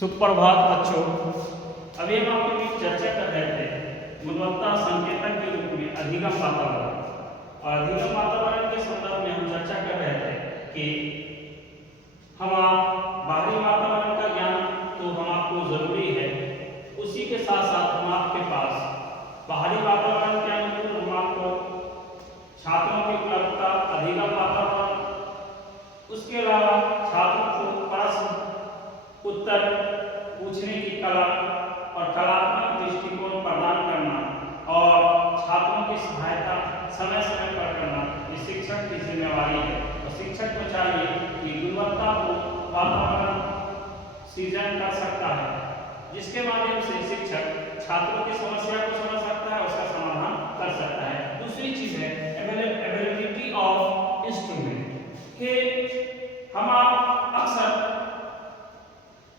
सुप्रभात बच्चों। अभी हम आपके बीच चर्चा कर रहे थे गुणवत्ता संकेतक के रूप में अधिगम वातावरण। और अधिगम वातावरण के संदर्भ में हम चर्चा कर रहे थे कि हम बाहरी वातावरण का ज्ञान तो हम आपको जरूरी है, उसी के साथ साथ हम आपके पास बाहरी वातावरण के अनुकूल हम आपको छात्रों की उपलब्धता, अधिगम वातावरण, उसके अलावा छात्रों को प्रश्न उत्तर पूछने की कला और कलात्मक दृष्टिकोण प्रदान करना और छात्रों की सहायता समय समय पर करना ये शिक्षक की जिम्मेवारी है। और शिक्षक को चाहिए कि गुणवत्तापूर्ण वातावरण सृजन कर सकता है, जिसके माध्यम से शिक्षक छात्रों की समस्या को समझ सकता है, उसका समाधान कर सकता है। दूसरी चीज है अवेलेबिलिटी ऑफ इंस्ट्रूमेंट के हम अक्सर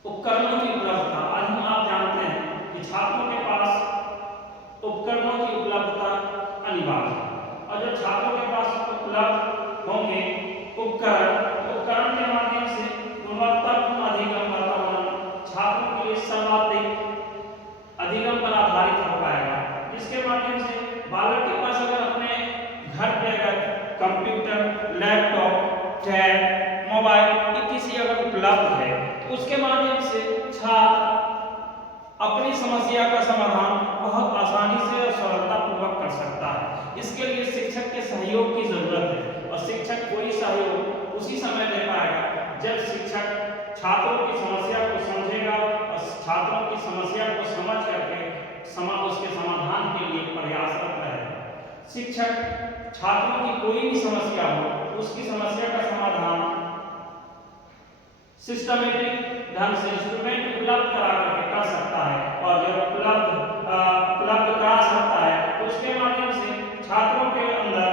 उपकरणों की उपलब्धता, आज हम आप जानते हैं कि छात्रों के पास उपकरणों की उपलब्धता अनिवार्य है। और जब छात्रों के पास उपलब्ध होंगे उपकरण के माध्यम से गुणवत्तापूर्ण अधिगम वातावरण छात्रों के लिए सर्वाधिक अधिगम पर आधारित हो पाएगा, जिसके माध्यम से बालक के पास अगर अपने घर पे अगर कंप्यूटर, लैपटॉप, टैब, मोबाइल किसी अगर उपलब्ध है तो उसके माध्यम से छात्र अपनी समस्या का समाधान बहुत आसानी से और सरलतापूर्वक कर सकता है। इसके लिए शिक्षक के सहयोग की जरूरत है, और शिक्षक कोई सहयोग उसी समय दे पाएगा जब शिक्षक छात्रों की समस्या को समझेगा और छात्रों की समस्या को समझ करके उसके समाधान के लिए प्रयासरत रहेगा। शिक्षक छात्रों की कोई भी समस्या हो उसकी समस्या का समाधान सिस्टमेटिक ढंग से इंस्ट्रूमेंट उपलब्ध करा करके कर सकता है, और जब उपलब्ध करा सकता है तो उसके माध्यम से छात्रों के अंदर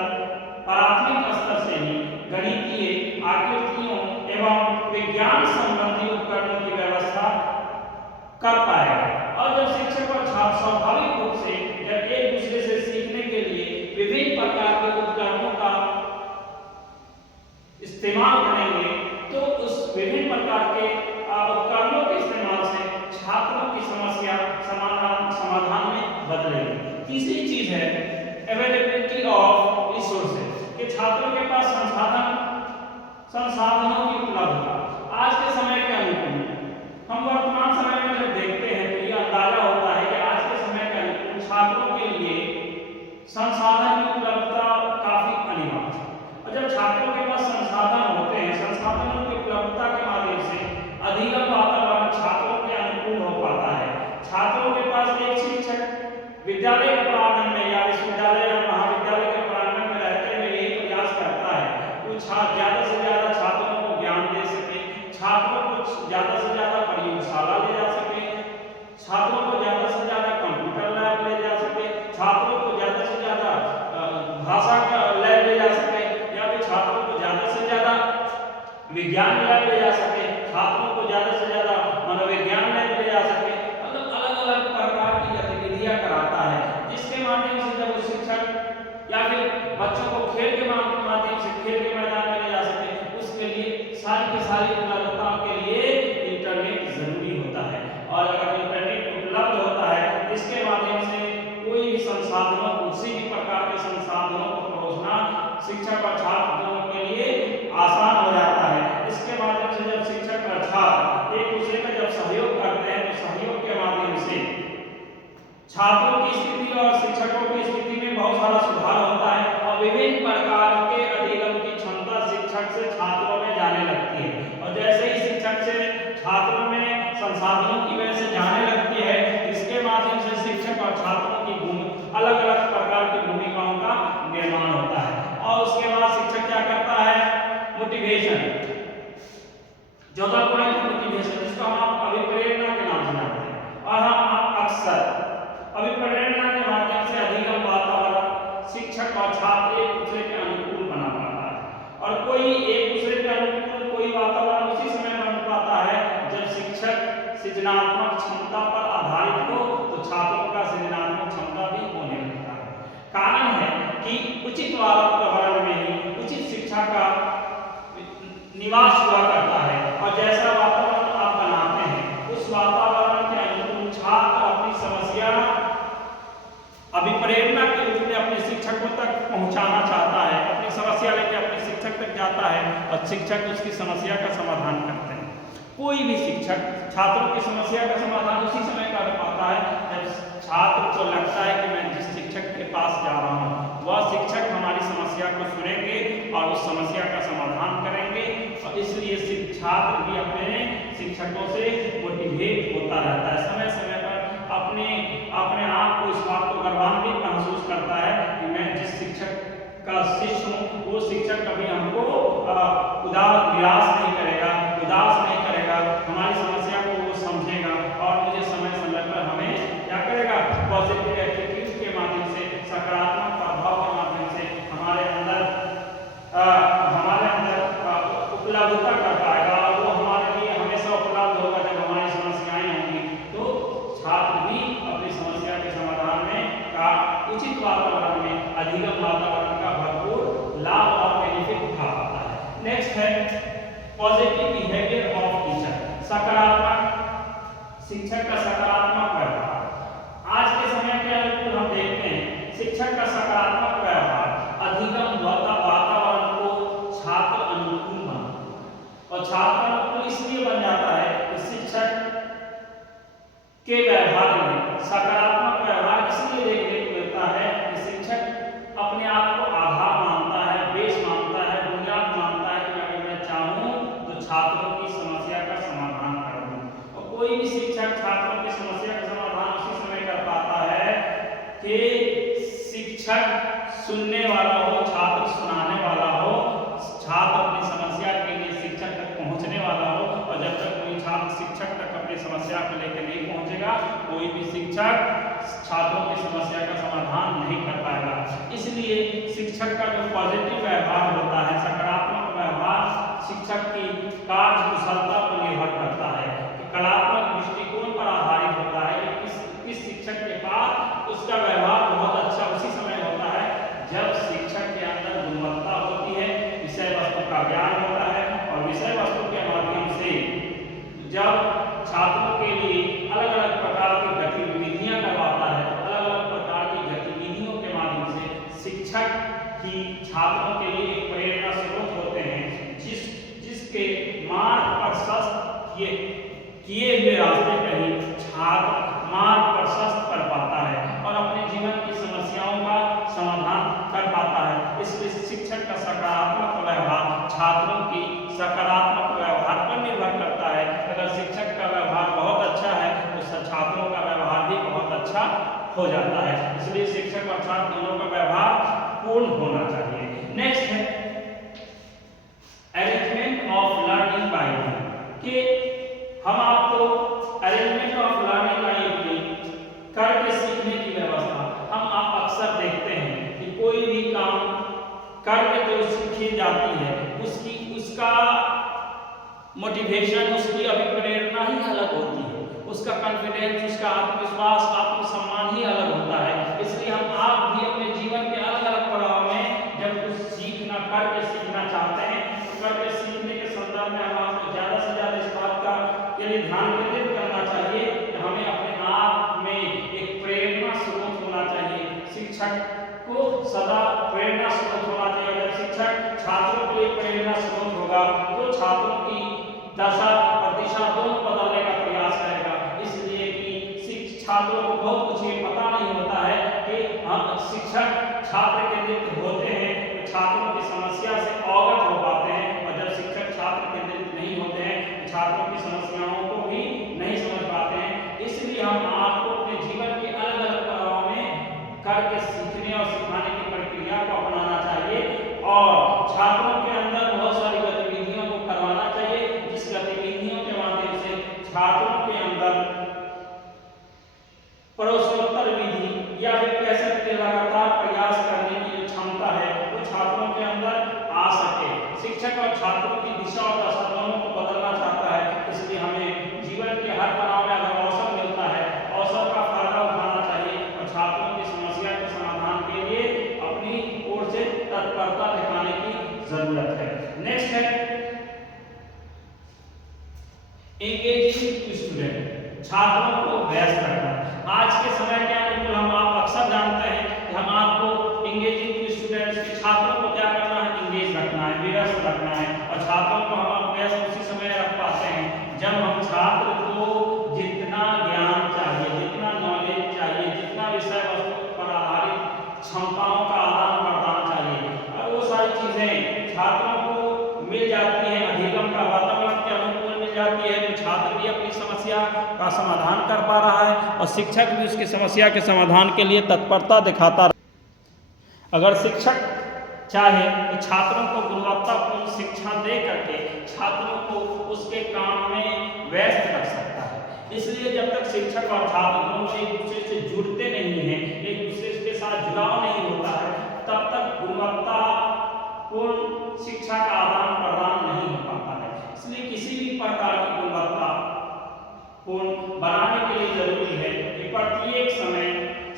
प्राथमिक स्तर से ही गणितीय आकृतियों एवं विज्ञान संबंधी उपकरणों की व्यवस्था कर पाएगा। और जब शिक्षक और छात्र स्वाभाविक रूप से जब एक दूसरे से सीखने के लिए विभिन्न प्रकार के उपकरणों का इस्तेमाल करेंगे तो उस विभिन्न प्रकार के उपकरणों के इस्तेमाल से छात्रों की समस्या समाधान में बदलेगी। तीसरी चीज है अवेलेबिलिटी ऑफ रिसोर्सेज कि छात्रों के पास संसाधनों की उपलब्धता। आज के समय के अनुकूल हम वर्तमान समय में जब देखते हैं तो ये अंदाजा होता है कि आज के समय के अनुकूल छात्रों के लिए संसाधन की उपलब्धता काफी अनिवार्य है। और जब छात्रों के पास संसाधन होते हैं, संसाधनों की उपलब्धता के माध्यम से अधिगम वातावरण छात्रों के अनुकूल हो पाता है। छात्रों के पास एक शिक्षक विद्यालय के प्रांगण में या विश्वविद्यालय या महाविद्यालय के प्रांगण में रहते हुए यही प्रयास करता है कि ज्यादा से ज्यादा छात्रों को ज्ञान दे सके, छात्रों को ज्यादा से ज्यादा प्रयोगशाला ले जा सके, छात्रों को ज्यादा से ज्यादा कंप्यूटर लैब ले जा सके, छात्रों को ज्यादा से ज्यादा भाषा का लैब ले जा सके, छात्रों को ज्यादा से ज्यादा विज्ञान लैब ले जा सके, छात्रों को ज्यादा से ज्यादा मनोविज्ञान लैब ले जा सके। मतलब अलग अलग प्रकार की गतिविधियां कराता है, जिसके माध्यम से जब वो शिक्षक या फिर बच्चों को खेल के माध्यम से खेल के मैदान में ले जा सके, उसके लिए सारी की सारी उपलब्धता के लिए इंटरनेट जरूरी होता है। और अगर इंटरनेट उपलब्ध होता है इसके माध्यम से कोई भी संसाधनों किसी भी प्रकार के संसाधनों को परोसना शिक्षक और छात्र दोनों के लिए आसान हो जाता है। इसके माध्यम से जब शिक्षक और छात्र एक दूसरे का जब सहयोग करते हैं तो सहयोग के माध्यम से छात्रों की स्थिति और शिक्षकों की स्थिति में बहुत सारा सुधार होता है, और विभिन्न प्रकार के अधिगम की क्षमता शिक्षक से छात्रों में जाने लगती है। और जैसे ही शिक्षक से छात्रों में संसाधनों की वजह से जाने लगती है, इसके माध्यम से शिक्षक और छात्रों की अलग अलग प्रकार की भूमिकाओं का निर्माण होता है। और उसके बाद शिक्षक क्या करता है, मोटिवेशन, चौथा पॉइंट मोटिवेशन, जिसको हम अभिप्रेरणा के नाम से जानते हैं। और हम अक्सर अभिप्रेरणा के माध्यम से अधिगम वातावरण शिक्षक और छात्र एक दूसरे के अनुकूल बना पाता है। और कोई एक दूसरे के अनुकूल कोई वातावरण उसी समय बन पाता है जब शिक्षक सृजनात्मक क्षमता पर आधारित हो, तो छात्रों का सृजनात्मक क्षमता भी होने लगता है। कारण है कि उचित वातावरण में ही उचित शिक्षा का निवास हुआ करता है, और जैसा वातावरण आप बनाते हैं उस शिक्षक जाता है और शिक्षक उसकी समस्या का समाधान करते हैं। कोई भी शिक्षक छात्रों की समस्या का समाधान उसी समय कर पाता है जब छात्र को लगता है कि मैं जिस शिक्षक के पास जा रहा हूँ वह शिक्षक हमारी समस्या को सुनेंगे और उस समस्या का समाधान करेंगे। और इसलिए छात्र भी अपने शिक्षकों से मोटिवेट होता रहता है, समय समय पर अपने आप को इस बात को गर्वान्वित महसूस करता है कि मैं जिस शिक्षक का शिष्य हूँ वो शिक्षक कभी हमको निराश नहीं करेगा, उदास नहीं करेगा, हमारी समस्या को वो समझेगा और मुझे समय समय पर हमें क्या करेगा, पॉजिटिव एटीट्यूड के माध्यम से, सकारात्मक प्रभाव के माध्यम से हमारे अंदर उपलब्धता कर पाएगा और वो हमारे लिए हमेशा उपलब्ध होगा। जब हमारी समस्याएं होंगी तो छात्र भी अपनी समस्या के समाधान में का उचित वातावरण में, अधिगम वातावरण का भरपूर लाभ और बेनिफिट उठा पाता है। नेक्स्ट है पॉजिटिव बिहेवियर ऑफ टीचर, सकारात्मक शिक्षक का सकारात्मक व्यवहार। आज के समय के अनुकूल हम देखते हैं शिक्षक का सकारात्मक व्यवहार अधिगम वातावरण को छात्र अनुकूल बना और छात्र अनुकूल इसलिए बन जाता है कि शिक्षक के व्यवहार में सकारात्मक व्यवहार इसलिए देखने को मिलता है कि शिक्षक अपने आप को आधार मानता है, बेस मानता है, बुनियाद मानता है कि अगर मैं चाहूँ तो छात्रों की समस्या का समाधान कर दूँ। और कोई भी शिक्षक छात्रों की समस्या का समाधान उसी समय कर पाता है कि शिक्षक सुनने वाला हो, छात्र सुनाने वाला हो, छात्र अपनी समस्या के लिए शिक्षक तक पहुंचने वाला हो। और जब तक कोई छात्र शिक्षक तक अपनी समस्या को लेकर नहीं पहुंचेगा कोई भी शिक्षक छात्रों की समस्या का समाधान नहीं कर पाएगा। इसलिए शिक्षक का जो पॉजिटिव व्यवहार होता है, सकारात्मक व्यवहार शिक्षक की कार्य कुशलता पर निर्भर करता है, कलात्मक दृष्टिकोण पर आधारित होता है कि किस शिक्षक के पास उसका व्यवहार बहुत अच्छा उसी समय होता है जब शिक्षक के अंदर गुणवत्ता होती है, विषय वस्तु का ज्ञान होता है और विषय वस्तु के माध्यम से जब छात्रों के लिए अलग अलग प्रकार की गतिविधियां करवाता है तो अलग अलग प्रकार की गतिविधियों के माध्यम से शिक्षक ही छात्रों के लिए एक प्रेरणा स्रोत होते हैं जिसके मार्ग प्रशस्त किए हुए रास्ते पर ही छात्र मार्ग प्रशस्त कर पाता है और अपने जीवन की समस्याओं का समाधान कर पाता है। इसलिए शिक्षक का सकारात्मक व्यवहार छात्रों की सकारात्मक व्यवहार पर निर्भर करता है। अगर शिक्षक का व्यवहार बहुत अच्छा है तो छात्रों का व्यवहार भी बहुत अच्छा हो जाता है। इसलिए शिक्षक और छात्र दोनों का व्यवहार पूर्ण होना चाहिए। नेक्स्ट है अरेंजमेंट ऑफ लर्निंग बाय कि हम आपको अरेंजमेंट ऑफ लर्निंग बाय करके सीखने की व्यवस्था हम आप अक्सर देखते हैं कि कोई भी काम करके जो सीखी जाती है उसका मोटिवेशन, उसकी अभिप्रेरणा ही अलग होती है, उसका कॉन्फिडेंस, उसका आत्मविश्वास, आत्मसम्मान ही अलग होता है। इसलिए हम आप भी अपने जीवन के अलग अलग पड़ाव में जब कुछ करके सीखना चाहते हैं तो करके सीखने के संदर्भ में हम आपको ज़्यादा से ज़्यादा इस बात का के लिए ध्यान केंद्रित करना चाहिए कि हमें अपने आप में एक प्रेरणा स्रोत होना चाहिए। शिक्षक को सदा प्रेरणा स्रोत होना चाहिए। अगर शिक्षक छात्रों के लिए प्रेरणा स्रोत होगा तो छात्रों की दशा और दिशा दोनों बदलने का प्रयास करेगा। इसलिए कि छात्रों को बहुत कुछ ये पता नहीं होता है कि हम शिक्षक छात्र केंद्रित होते हैं तो छात्रों की समस्या से अवगत हो पाते हैं और जब शिक्षक छात्र केंद्रित नहीं होते हैं तो छात्रों की समस्याओं को भी नहीं समझ पाते हैं। इसलिए हम आपको अपने जीवन के अलग अलग पड़ाव में करके सीखने और सिखाने की प्रक्रिया को अपनाना चाहिए और छात्रों के अंदर बहुत सारी गतिविधियों को करवाना चाहिए जिस गतिविधियों के माध्यम से छात्रों के अंदर प्रश्नोत्तर विधि या फिर कह सकते लगातार प्रयास करने की जो क्षमता है वो छात्रों के अंदर आ सके। शिक्षक और छात्रों की दिशा और दशा दोनों को बदलना चाहता है, इसलिए हमें जीवन के हर पड़ाव में अगर अवसर मिलता है अवसर का फायदा उठाना चाहिए और छात्रों की समस्या के समाधान के लिए अपनी ओर से तत्परता दिखाने की जरूरत है। नेक्स्ट है एंगेजिंग स्टूडेंट, छात्रों को व्यस्त रखना। आज के समय के अनुकूल हम आप अक्सर जानते हैं कि हम आपको एंगेजिंग स्टूडेंट्स के छात्रों को क्या करना है, एंगेज रखना है, व्यस्त रखना है। और छात्रों को हम अभ्यास उसी समय रख पाते हैं जब हम छात्र को जितना ज्ञान चाहिए, जितना नॉलेज चाहिए, जितना विषय वस्तु पर आधारित क्षमताओं का आदान प्रदान चाहिए, और वो सारी चीजें छात्रों को मिल जाती है, अधिगम का वातावरण के अनुकूल मिल जाती है, तो छात्र भी अपनी समस्या का समाधान कर पा रहा है और शिक्षक भी उसकी समस्या के समाधान के लिए तत्परता दिखाता है। अगर शिक्षक चाहे तो छात्रों को गुणवत्तापूर्ण शिक्षा दे करके छात्रों को उसके काम में व्यस्त रख सकता है। इसलिए जब तक शिक्षक और छात्र दोनों एक दूसरे से जुड़ते नहीं हैं, एक दूसरे के साथ जुड़ाव नहीं होता है, तब तक गुणवत्तापूर्ण शिक्षा का आदान प्रदान नहीं हो पाता है। इसलिए किसी भी प्रकार की गुणवत्ता पूर्ण बनाने के लिए जरूरी है कि प्रत्येक समय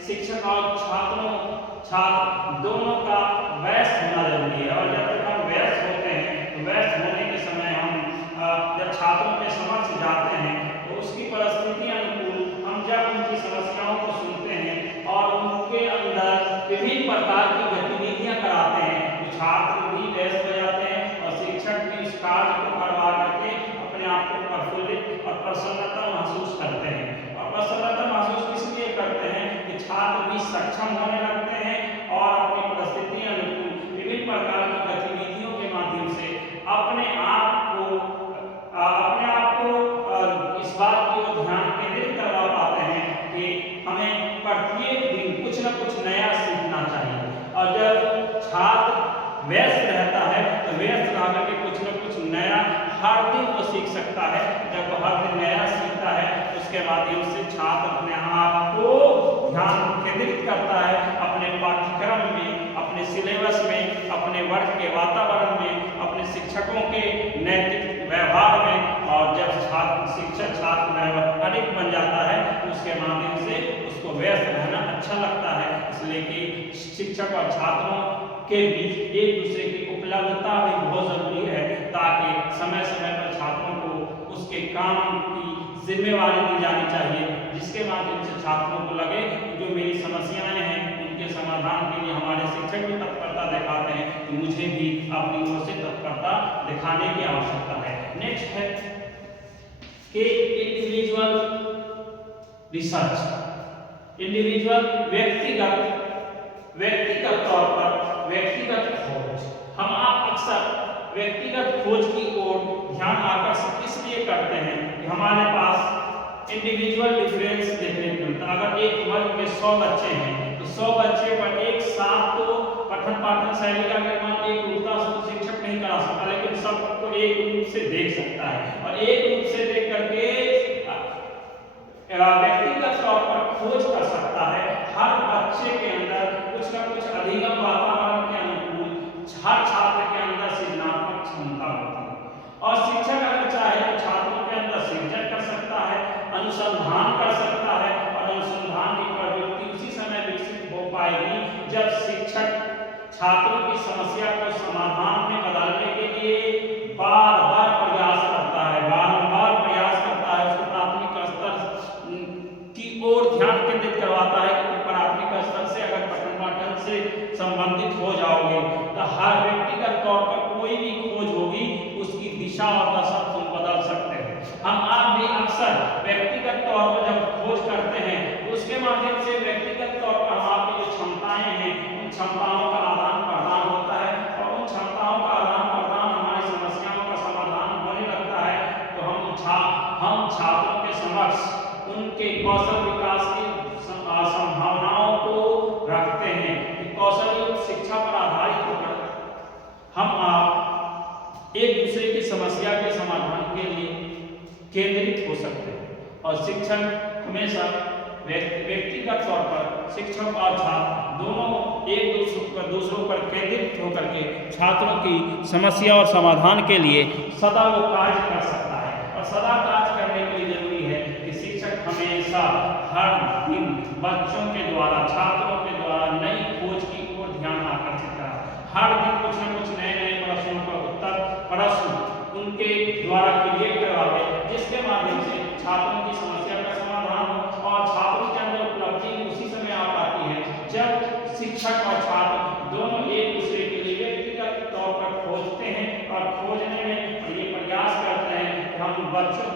शिक्षक और छात्र दोनों का व्यस्त होना जरूरी है। और जब तक हम व्यस्त होते हैं तो व्यस्त होने के समय हम जब छात्रों के समक्ष जाते हैं तो उसकी परिस्थिति अनुकूल हम जब उनकी समस्याओं को सुनते हैं और उनके अंदर विभिन्न प्रकार की गतिविधियां कराते हैं तो छात्र भी व्यस्त हो जाते हैं और शिक्षक भी उस कार्य को करवा करके अपने आप को प्रफुल्लित और प्रसन्नता महसूस करते हैं। और प्रसन्नता महसूस इसलिए करते हैं कि छात्र भी सक्षम होने लगते हैं और अपनी परिस्थिति अनुकूल विभिन्न प्रकार की गतिविधियों के माध्यम से अपने आप को इस बात की ओर ध्यान केंद्रित करवा पाते हैं कि हमें प्रत्येक दिन कुछ न कुछ नया सीखना चाहिए। और जब छात्र व्यस्त रहता है तो व्यस्त रह करके कुछ न कुछ नया हर दिन वो सीख सकता है। जब वो हर दिन नया सीखता है उसके माध्यम से छात्र अपने आप को ध्यान केंद्रित करता है अपने पाठ्यक्रम में, अपने सिलेबस में, अपने वर्ग के वातावरण में, अपने शिक्षकों के नैतिक व्यवहार में। और जब शिक्षक छात्र व्यवहारिक बन जाता है तो उसके माध्यम से उसको व्यस्त रहना अच्छा लगता है। इसलिए कि शिक्षक और छात्रों के बीच एक दूसरे की उपलब्धता भी बहुत जरूरी है ताकि समय समय पर छात्रों को उसके काम की जिम्मेवारी दी जानी चाहिए, जिसके माध्यम से छात्रों को लगे कि जो मेरी समस्याएं हैं उनके समाधान के लिए हमारे शिक्षक भी तत्परता दिखाते हैं तो मुझे भी अपनी ओर से तत्परता दिखाने की आवश्यकता है। नेक्स्ट है कि इंडिविजुअल रिसर्च, इंडिविजुअल व्यक्तिगत तौर पर व्यक्तिगत खोज। हम आप अक्सर व्यक्तिगत खोज की ओर ध्यान आकर्षित इसलिए करते हैं कि हमारे पास इंडिविजुअल डिफरेंस देखने को मिलता है। अगर एक वर्ग में 100 बच्चे हैं तो 100 बच्चे पर एक साथ तो पठन पाठन शैली का निर्माण एक रूपता से शिक्षक नहीं करा सकता, लेकिन सबको एक रूप से देख सकता है और एक रूप से देख करके व्यक्तिगत तौर पर खोज कर सकता है। हर बच्चे के अंदर कुछ न कुछ अधिगम वातावरण के अनुकूल हर छात्र के अंदर सृजनात्मक क्षमता होती है और शिक्षक अगर चाहे तो छात्रों के अंदर सृजन कर सकता है, अनुसंधान कर सकता है और अनुसंधान की प्रवृत्ति उसी समय विकसित हो पाएगी जब शिक्षक छात्रों की समस्या को समाधान में बदलने के लिए बार बार प्रयास करता है, बारंबार प्रयास करता है, उसको प्राथमिक स्तर की ओर ध्यान केंद्रित करवाता है। क्योंकि प्राथमिक स्तर से अगर पठन पाठन से संबंधित हो जाओगे तो हर व्यक्तिगत तौर पर कोई भी खोज होगी उसकी दिशा और दशा तुम बदल सकते हैं। हम आप भी अक्सर व्यक्तिगत तौर पर जब खोज करते हैं तो उसके माध्यम से व्यक्तिगत तौर पर हम आपकी जो क्षमताएं हैं उन क्षमताओं का आदान प्रदान होता है और उन क्षमताओं का आदान प्रदान हमारी समस्याओं का समाधान होने लगता है। तो हम छात्रों के समक्ष उनके कौशल विकास की संभावनाओं को रखते हैं कि कौशल युक्त शिक्षा पर आधारित होकर हम आप एक दूसरे की समस्या के समाधान के लिए केंद्रित हो सकते हैं। और शिक्षक हमेशा व्यक्तिगत तौर पर शिक्षक और छात्र दोनों एक दूसरों पर केंद्रित होकर के छात्रों की समस्या और समाधान के लिए सदा वो कार्य कर सकता है। और सदा कार्य करने के लिए जरूरी है कि शिक्षक हमेशा हर दिन बच्चों के द्वारा, छात्रों के द्वारा नई खोज की ओर ध्यान आकर्षित करा। हर दिन कुछ न कुछ नए नए प्रश्नों का उत्तर प्रश्न उनके द्वारा क्रिएट करवावे, जिसके माध्यम से छात्रों की समस्या का समाधान हो और छात्रों के अंदर उपलब्धि उसी समय आ पाती है जब शिक्षक और छात्र दोनों एक दूसरे के लिए व्यक्तिगत तौर पर खोजते हैं और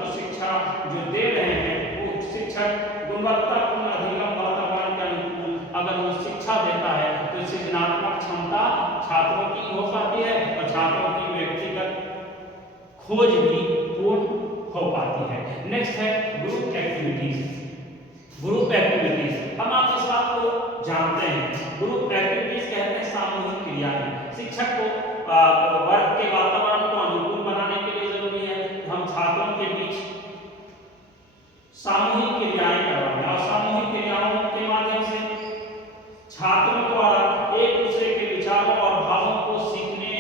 को शिक्षा जो दे रहे हैं वो शिक्षक गुणवत्तापूर्ण अधिगम वातावरण के अनुकूल अगर वो शिक्षा देता है तो सृजनात्मक क्षमता छात्रों की हो पाती है और छात्रों की व्यक्तिगत खोज भी पूर्ण हो पाती है। नेक्स्ट है ग्रुप एक्टिविटीज। ग्रुप एक्टिविटीज हम आप इस बात को जानते हैं, ग्रुप एक्टिविटीज कहते हैं सामूहिक क्रियाएं। शिक्षक को वर्ग के वातावरण को अनुकूल बनाने के लिए जरूरी है हम छात्रों के बीच सामूहिक क्रियाएं करवाएं और सामूहिक क्रियाओं के माध्यम से छात्रों द्वारा एक दूसरे के विचारों और भावों को सीखने,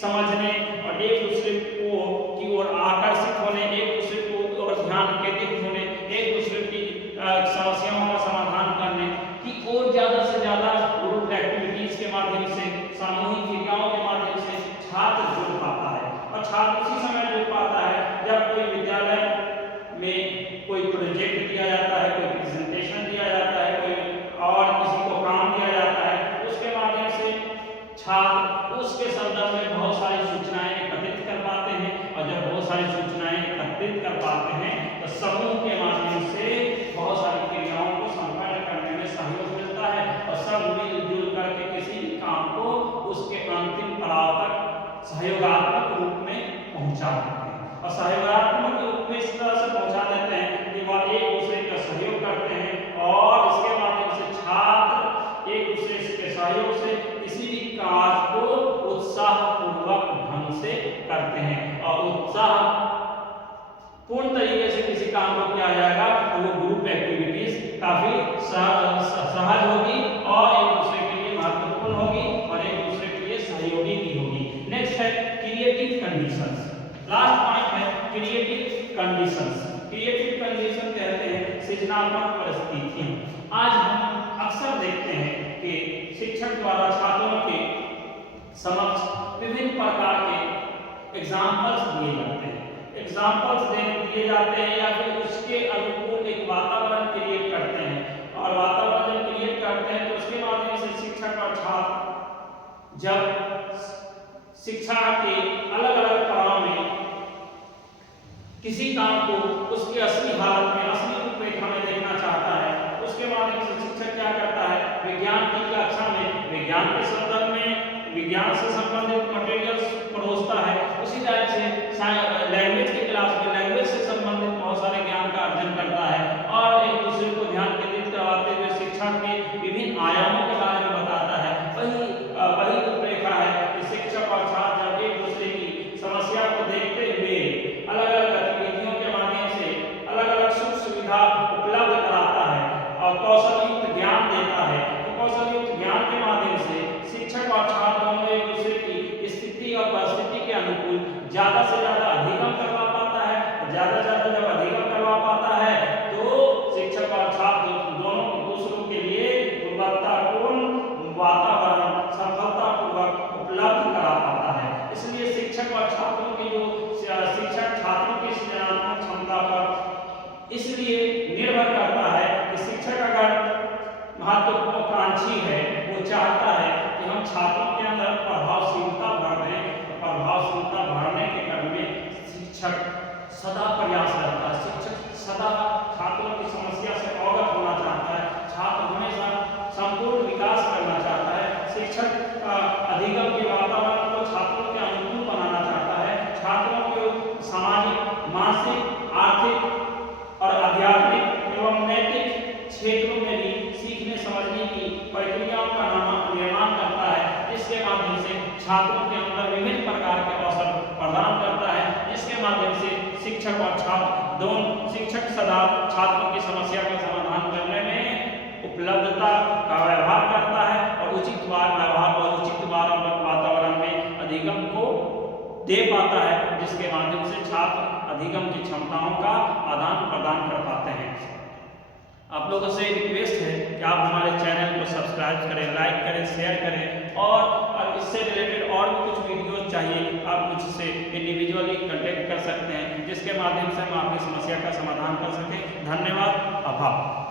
समझने और एक दूसरे को की ओर आकर्षित होने, एक दूसरे को और ध्यान केंद्रित होने, एक दूसरे की समस्याओं का समाधान करने की और ज्यादा से ज्यादा ग्रुप एक्टिविटीज के माध्यम से, सामूहिक क्रियाओं के माध्यम से छात्र जुड़ पाता है। और छात्र उसी समय जुड़ पाता है जब कोई विद्यालय में कोई प्रोजेक्ट दिया जाता है, कोई प्रेजेंटेशन दिया जाता है, कोई और किसी को काम दिया जाता है, उसके माध्यम से छात्र उसके संदर्भ में बहुत सारी सूचनाएं एकत्रित कर पाते हैं और जब बहुत सारी सूचनाएं एकत्रित कर पाते हैं तो समूह के माध्यम से बहुत सारी क्रियाओं को संपन्न करने में सहयोग मिलता है और सब मिलजुल करके किसी भी काम को उसके अंतिम पड़ाव तक सहयोगात्मक रूप में पहुंचा देते हैं। और सहयोगात्मक रूप में इस तरह से पहुंचा देते हैं कि वह एक दूसरे का सहयोग करते हैं और इसके माध्यम से छात्र एक दूसरे के सहयोग से किसी भी कार्य को उत्साहपूर्वक ढंग से करते हैं और उत्साह पूर्ण तरीके से किसी काम को किया जाएगा तो वो ग्रुप एक्टिविटीज काफी सहज होगी और एक दूसरे के लिए महत्वपूर्ण होगी और एक दूसरे के लिए सहयोगी भी होगी। नेक्स्ट है क्रिएटिव कंडीशंस। लास्ट पॉइंट है क्रिएटिव कंडीशंस। क्रिएटिव कंडीशन कहते हैं सृजनात्मक परिस्थितियां। आज हम अक्सर देखते हैं कि शिक्षक द्वारा छात्रों के समक्ष विभिन्न प्रकार के एग्जाम्पल्स दिए जाते हैं, दिए जाते हैं या फिर उसके अनुकूल एक वातावरण क्रिएट करते हैं और वातावरण जब क्रिएट करते हैं तो उसके माध्यम से शिक्षक और छात्र जब शिक्षा के अलग अलग पड़ाव में किसी काम को उसके असली हालत में, असली रूपरेखा में देखना चाहता है, उसके माध्यम से शिक्षक क्या करता है, विज्ञान की कक्षा में विज्ञान के संदर्भ में विज्ञान से संबंधित मटेरियल्स परोसता है, उसी टाइप से लैंग्वेज की क्लास में लैंग्वेज से संबंधित बहुत सारे ज्ञान का अर्जन करता है और एक दूसरे को ध्यान केंद्रित करवाते हुए शिक्षा के विभिन्न आयामों के बारे में बताता है। वही रूपरेखा है कि शिक्षक और छात्र जब एक दूसरे की समस्या को देखते हुए अलग अलग गतिविधियों के माध्यम से अलग अलग सुख सुविधा उपलब्ध कराता है और कौशलयुक्त ज्ञान देता है, तो कौशलयुक्त ज्ञान के माध्यम से शिक्षक और छात्र दोनों एक दूसरे की स्थिति और परिस्थिति के अनुकूल ज्यादा से ज्यादा अधिगम करवा पाता है। ज्यादा से ज्यादा जब अधिगम करवा पाता है तो शिक्षक और छात्र दोनों दूसरों के लिए गुणवत्तापूर्ण वातावरण सफलतापूर्वक उपलब्ध करा पाता है। इसलिए शिक्षक और छात्रों की जो शिक्षक छात्रों की सृजनात्मक क्षमता पर इसलिए निर्भर करता है कि शिक्षक अगर महत्वाकांक्षी है, वो चाहता है कि हम छात्रों के अंदर प्रभावशीलता बढ़ रहे हैं, तो प्रभावशीलता बढ़ने के क्रम में शिक्षक सदा प्रयास करता है, शिक्षक सदा छात्रों की समस्या से अवगत होना चाहता है, छात्र हमेशा संपूर्ण विकास करना चाहता है, शिक्षक अधिगम के वातावरण को छात्रों के अनुकूल बनाना चाहता है, छात्रों को सामाजिक, मानसिक, आर्थिक और आध्यात्मिक एवं नैतिक क्षेत्रों में भी सीखने समझने की प्रक्रियाओं का निर्माण करता है, जिसके माध्यम से छात्रों के अंदर विभिन्न प्रकार के अवसर प्रदान करता है, जिसके माध्यम से शिक्षक और छात्र दोनों शिक्षक सदा छात्रों की समस्या का समाधान करने में उपलब्धता का व्यवहार करता है और उचित व्यवहार और उचित वातावरण में अधिगम को दे पाता है, जिसके माध्यम से छात्र अधिगम की क्षमताओं का आदान प्रदान कर पाते हैं। आप लोगों से रिक्वेस्ट है कि आप हमारे चैनल को सब्सक्राइब करें, लाइक करें, शेयर करें और इससे रिलेटेड और भी कुछ वीडियोज चाहिए आप मुझसे इंडिविजुअली कांटेक्ट कर सकते हैं, जिसके माध्यम से हम आपकी समस्या का समाधान कर सकें। धन्यवाद, आभार।